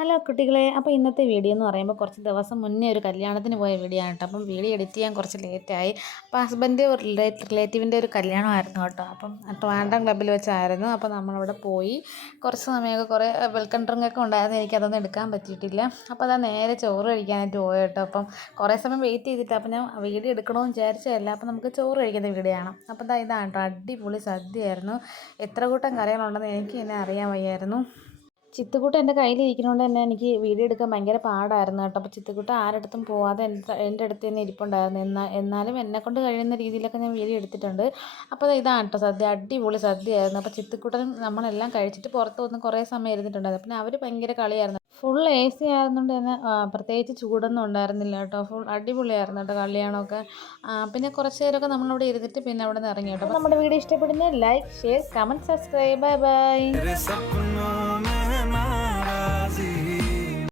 Hello കുട്ടികളെ അപ്പോൾ ഇന്നത്തെ വീഡിയോ എന്ന് പറയുമ്പോൾ കുറച്ച് ദിവസം മുന്നേ ഒരു കല്യാണത്തിന് പോയ വീഡിയോ ആണ് കേട്ടോ. അപ്പം വീഡിയോ എഡിറ്റ് ചെയ്യാൻ കുറച്ച് ലേറ്റായി അപ്പോൾ ഹസ്ബൻഡ് റിലേറ്റീവിന്റെ ഒരു കല്യാണമായിരുന്നു കേട്ടോ. അപ്പം ട്രാൻഡം ക്ലബ്ബിൽ വെച്ചായിരുന്നു. അപ്പോൾ നമ്മളവിടെ പോയി. കുറച്ച് സമയമൊക്കെ കുറേ വെൽക്കം ഡ്രിങ്ക് ഒക്കെ ഉണ്ടായിരുന്നു. എനിക്ക് അതൊന്നും എടുക്കാൻ പറ്റിയിട്ടില്ല. അപ്പോൾ അതാ നേരെ ചോറ് കഴിക്കാനായിട്ട് പോയി കേട്ടോ. അപ്പം കുറേ സമയം വെയിറ്റ് ചെയ്തിട്ട് അപ്പം ഞാൻ വീഡിയോ എടുക്കണമെന്ന് വിചാരിച്ചതല്ല. അപ്പം നമുക്ക് ചോറ് കഴിക്കുന്ന വീഡിയോ ആണ് അപ്പോൾ ഇതാ ഇതാണ് കേട്ടോ. അടിപൊളി സദ്യയായിരുന്നു. എത്ര കൂട്ടം കറികളുണ്ടെന്ന് എനിക്ക് തന്നെ അറിയാൻ വയ്യായിരുന്നു. ചിത്തുക്കുട്ട എന്റെ കയ്യിലിരിക്കുന്നതുകൊണ്ട് തന്നെ എനിക്ക് വീഡിയോ എടുക്കാൻ ഭയങ്കര പാടായിരുന്നു കേട്ടോ. അപ്പോൾ ചിത്തുക്കുട്ട ആരടുത്തും പോവാതെ എന്റെ അടുത്ത് തന്നെ ഇരിപ്പുണ്ടായിരുന്നു. എന്നാൽ എന്നാലും എന്നെക്കൊണ്ട് കഴിയുന്ന രീതിയിലൊക്കെ ഞാൻ വീഡിയോ എടുത്തിട്ടുണ്ട്. അപ്പോൾ ഇതാണ് കേട്ടോ സദ്യ. അടിപൊളി സദ്യയായിരുന്നു. അപ്പോൾ ചിത്തുക്കുട്ടനും നമ്മളെല്ലാം കഴിച്ചിട്ട് പുറത്ത് വന്ന് കുറേ സമയം ഇരുന്നിട്ടുണ്ടായിരുന്നു. പിന്നെ അവർ ഭയങ്കര കളിയായിരുന്നു. ഫുൾ എ സി ആയിരുന്നുകൊണ്ട് തന്നെ പ്രത്യേകിച്ച് ചൂടൊന്നും ഉണ്ടായിരുന്നില്ല കേട്ടോ. ഫുൾ അടിപൊളിയായിരുന്നു കേട്ടോ കളിയാണൊക്കെ പിന്നെ കുറച്ച് നേരമൊക്കെ നമ്മളിവിടെ ഇരുന്നിട്ട് പിന്നെ അവിടെ നിന്ന് ഇറങ്ങി കേട്ടോ. നമ്മുടെ വീഡിയോ ഇഷ്ടപ്പെടുന്ന like share comment subscribe. Bye bye.